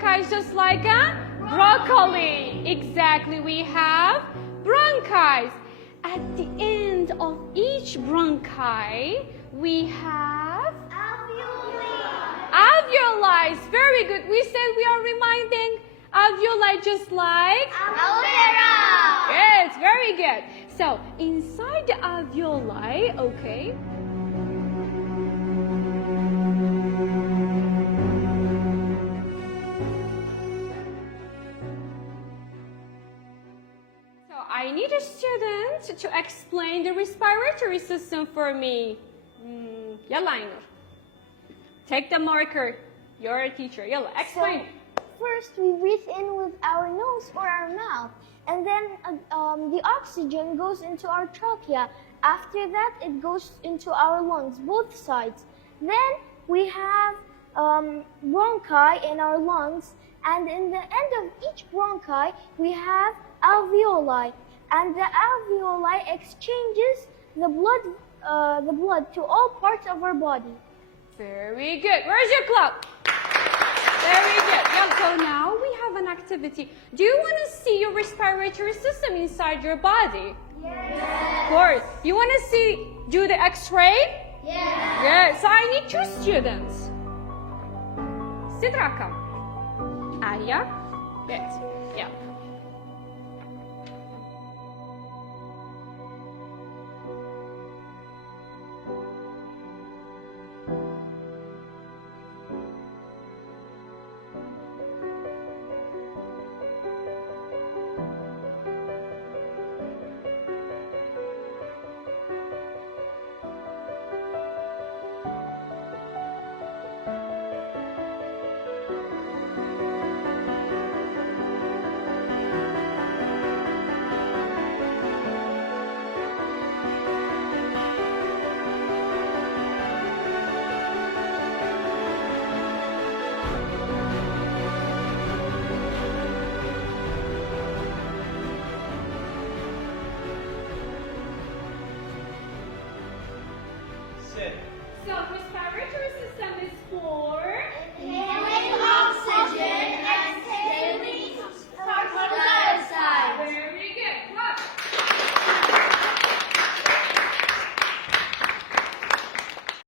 bronchi just like a broccoli. Exactly, we have bronchi. At the end of each bronchi, we have alveoli. Very good. We said we are reminding alveoli just like good, very good. So inside the alveoli, okay. So I need a student to explain the respiratory system for me. Yalla Ainur. Take the marker. You're a teacher. Yalla, explain. So, first, we breathe in with our nose or our mouth, and then the oxygen goes into our trachea. After that, it goes into our lungs, both sides. Then we have bronchi in our lungs, and in the end of each bronchi, we have alveoli, and the alveoli exchanges the blood to all parts of our body. Very good. Where's your clock? Very good. Yeah, so now we have an activity. Do you want to see your respiratory system inside your body? Yes. Of course. You want to do the x-ray? Yes. Yes. So I need 2 students. Sit rakam. Aya. Good. Yeah.